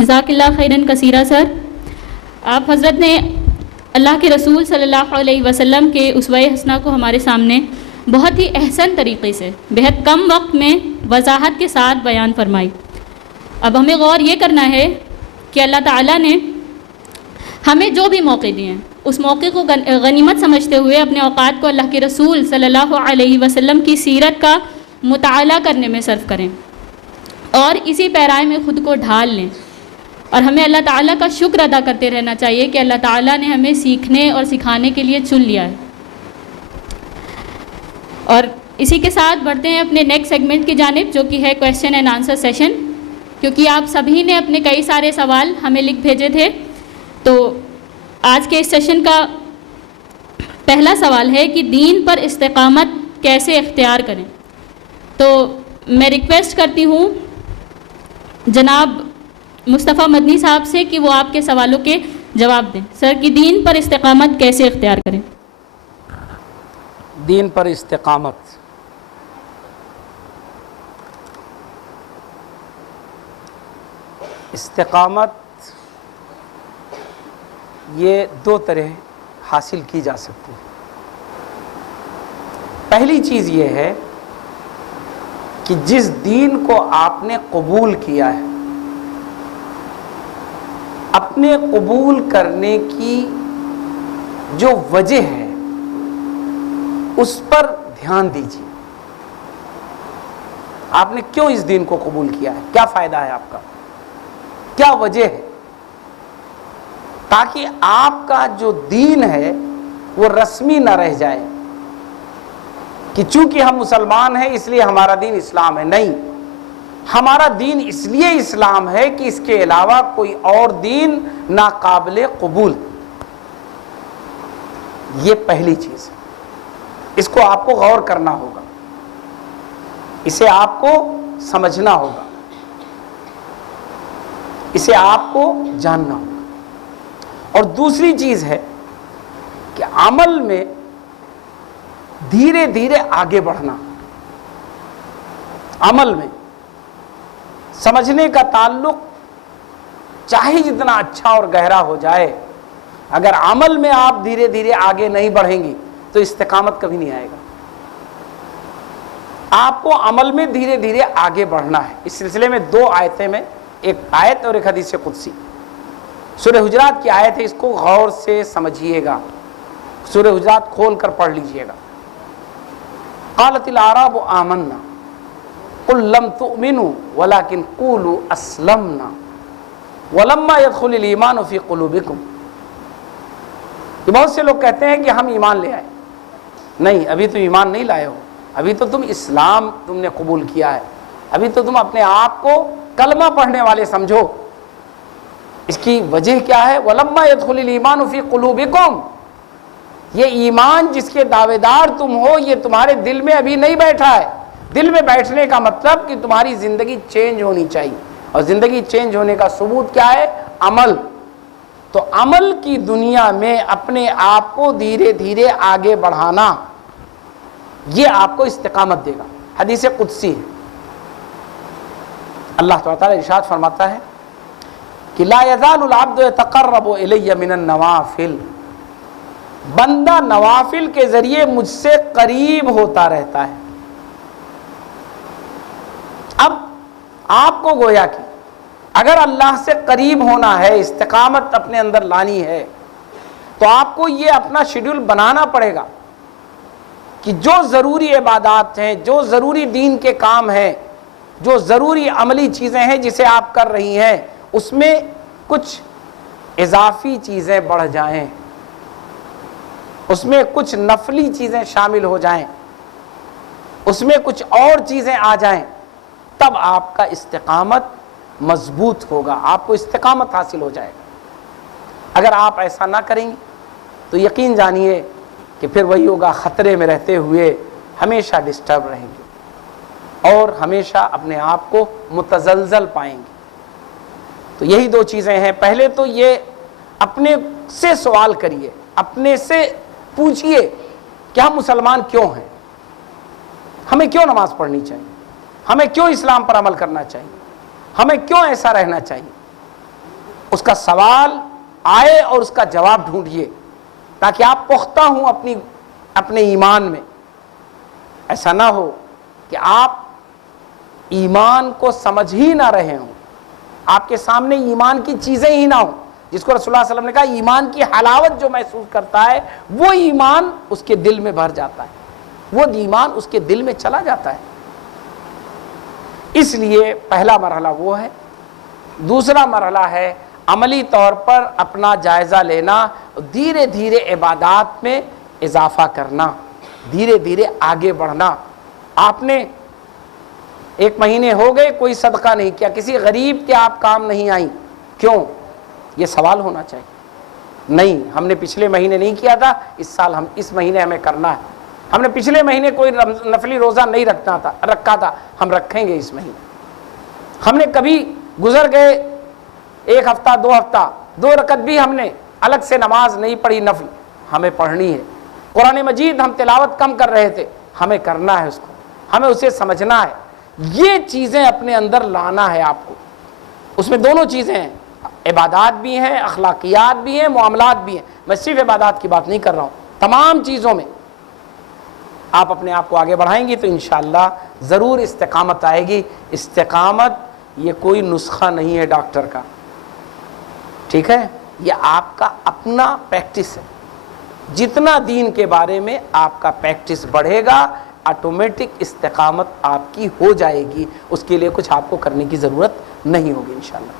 جزاک اللہ خیرن کثیرہ سر. آپ حضرت نے اللہ کے رسول صلی اللہ علیہ وسلم کے اسوہ حسنہ کو ہمارے سامنے بہت ہی احسن طریقے سے بہت کم وقت میں وضاحت کے ساتھ بیان فرمائی. اب ہمیں غور یہ کرنا ہے کہ اللہ تعالیٰ نے ہمیں جو بھی موقع دیے ہیں اس موقع کو غنیمت سمجھتے ہوئے اپنے اوقات کو اللہ کے رسول صلی اللہ علیہ وسلم کی سیرت کا مطالعہ کرنے میں صرف کریں اور اسی پیرائے میں خود کو ڈھال لیں. اور ہمیں اللہ تعالیٰ کا شکر ادا کرتے رہنا چاہیے کہ اللہ تعالیٰ نے ہمیں سیکھنے اور سکھانے کے لیے چن لیا ہے. اور اسی کے ساتھ بڑھتے ہیں اپنے نیکسٹ سیگمنٹ کی جانب جو کہ ہے کویسچن اینڈ آنسر سیشن. کیونکہ آپ سبھی نے اپنے کئی سارے سوال ہمیں لکھ بھیجے تھے، تو آج کے اس سیشن کا پہلا سوال ہے کہ دین پر استقامت کیسے اختیار کریں. تو میں ریکویسٹ کرتی ہوں جناب مصطفیٰ مدنی صاحب سے کہ وہ آپ کے سوالوں کے جواب دیں. سر کہ دین پر استقامت کیسے اختیار کریں؟ دین پر استقامت، استقامت یہ دو طرح حاصل کی جا سکتی ہے. پہلی چیز یہ ہے کہ جس دین کو آپ نے قبول کیا ہے، اپنے قبول کرنے کی جو وجہ ہے اس پر دھیان دیجیے. آپ نے کیوں اس دین کو قبول کیا ہے؟ کیا فائدہ ہے آپ کا؟ کیا وجہ ہے؟ تاکہ آپ کا جو دین ہے وہ رسمی نہ رہ جائے کہ چونکہ ہم مسلمان ہیں اس لیے ہمارا دین اسلام ہے. نہیں، ہمارا دین اس لیے اسلام ہے کہ اس کے علاوہ کوئی اور دین ناقابل قبول. یہ پہلی چیز ہے، اس کو آپ کو غور کرنا ہوگا، اسے آپ کو سمجھنا ہوگا، اسے آپ کو جاننا ہوگا. اور دوسری چیز ہے کہ عمل میں دھیرے دھیرے آگے بڑھنا. عمل میں سمجھنے کا تعلق چاہے جتنا اچھا اور گہرا ہو جائے، اگر عمل میں آپ دھیرے دھیرے آگے نہیں بڑھیں گی تو استقامت کبھی نہیں آئے گا. آپ کو عمل میں دھیرے دھیرے آگے بڑھنا ہے. اس سلسلے میں دو آیتیں میں، ایک آیت اور ایک حدیث قدسی. سورہ حجرات کی آیت ہے، اس کو غور سے سمجھیے گا. سورہ حجرات کھول کر پڑھ لیجئے گا. قالت الاعراب آمنا قل لم تؤمنوا ولكن قولوا اسلمنا ولما يدخل الايمان في قلوبكم. کہ بہت سے لوگ کہتے ہیں کہ ہم ایمان لے آئے. نہیں، ابھی تم ایمان نہیں لائے ہو، ابھی تو تم اسلام تم نے قبول کیا ہے، ابھی تو تم اپنے آپ کو کلمہ پڑھنے والے سمجھو. اس کی وجہ کیا ہے؟ وَلَمَّا يَدْخُلِ الْإِيمَانُ فِي قُلُوبِكُمْ. یہ ایمان جس کے دعوے دار تم ہو یہ تمہارے دل میں ابھی نہیں بیٹھا ہے. دل میں بیٹھنے کا مطلب کہ تمہاری زندگی چینج ہونی چاہیے، اور زندگی چینج ہونے کا ثبوت کیا ہے؟ عمل. تو عمل کی دنیا میں اپنے آپ کو دھیرے دھیرے آگے بڑھانا، یہ آپ کو استقامت دے گا. حدیث قدسی ہے، اللہ تعالیٰ ارشاد فرماتا ہے کہ لا یزال العبد یتقرب الی من النوافل. بندہ نوافل کے ذریعے مجھ سے قریب ہوتا رہتا ہے. اب آپ کو گویا کہ اگر اللہ سے قریب ہونا ہے، استقامت اپنے اندر لانی ہے، تو آپ کو یہ اپنا شیڈول بنانا پڑے گا کہ جو ضروری عبادات ہیں، جو ضروری دین کے کام ہیں، جو ضروری عملی چیزیں ہیں جسے آپ کر رہی ہیں، اس میں کچھ اضافی چیزیں بڑھ جائیں، اس میں کچھ نفلی چیزیں شامل ہو جائیں، اس میں کچھ اور چیزیں آ جائیں، تب آپ کا استقامت مضبوط ہوگا، آپ کو استقامت حاصل ہو جائے گا. اگر آپ ایسا نہ کریں گے تو یقین جانیے کہ پھر وہی ہوگا، خطرے میں رہتے ہوئے ہمیشہ ڈسٹرب رہیں گے اور ہمیشہ اپنے آپ کو متزلزل پائیں گے. تو یہی دو چیزیں ہیں. پہلے تو یہ اپنے سے سوال کریے، اپنے سے پوچھئے کہ ہم مسلمان کیوں ہیں، ہمیں کیوں نماز پڑھنی چاہیے، ہمیں کیوں اسلام پر عمل کرنا چاہیے، ہمیں کیوں ایسا رہنا چاہیے. اس کا سوال آئے اور اس کا جواب ڈھونڈیے تاکہ آپ پختہ ہوں اپنے ایمان میں. ایسا نہ ہو کہ آپ ایمان کو سمجھ ہی نہ رہے ہوں, آپ کے سامنے ایمان کی چیزیں ہی نہ ہوں. جس کو رسول اللہ صلی اللہ علیہ وسلم نے کہا ایمان کی حلاوت جو محسوس کرتا ہے وہ ایمان اس کے دل میں بھر جاتا ہے, وہ ایمان اس کے دل میں چلا جاتا ہے. اس لیے پہلا مرحلہ وہ ہے. دوسرا مرحلہ ہے عملی طور پر اپنا جائزہ لینا, دھیرے دھیرے عبادات میں اضافہ کرنا, دھیرے دھیرے آگے بڑھنا. آپ نے 1 مہینے ہو گئے کوئی صدقہ نہیں کیا, کسی غریب کے آپ کام نہیں آئیں, کیوں؟ یہ سوال ہونا چاہیے. نہیں, ہم نے پچھلے مہینے نہیں کیا تھا, اس مہینے ہمیں کرنا ہے. ہم نے پچھلے مہینے کوئی نفلی روزہ نہیں رکھا تھا, ہم رکھیں گے اس مہینے. ہم نے کبھی گزر گئے 1 ہفتہ 2 ہفتہ 2 رکعت بھی ہم نے الگ سے نماز نہیں پڑھی نفل, ہمیں پڑھنی ہے. قرآن مجید ہم تلاوت کم کر رہے تھے, ہمیں کرنا ہے اس کو, ہمیں اسے سمجھنا ہے. یہ چیزیں اپنے اندر لانا ہے آپ کو. اس میں دونوں چیزیں ہیں, عبادات بھی ہیں, اخلاقیات بھی ہیں, معاملات بھی ہیں. میں صرف عبادات کی بات نہیں کر رہا ہوں, تمام چیزوں میں آپ اپنے آپ کو آگے بڑھائیں گی تو انشاءاللہ ضرور استقامت آئے گی. استقامت یہ کوئی نسخہ نہیں ہے ڈاکٹر کا, ٹھیک ہے, یہ آپ کا اپنا پریکٹس ہے. جتنا دین کے بارے میں آپ کا پریکٹس بڑھے گا آٹومیٹک استقامت آپ کی ہو جائے گی. اس کے لیے کچھ آپ کو کرنے کی ضرورت نہیں ہوگی انشاءاللہ.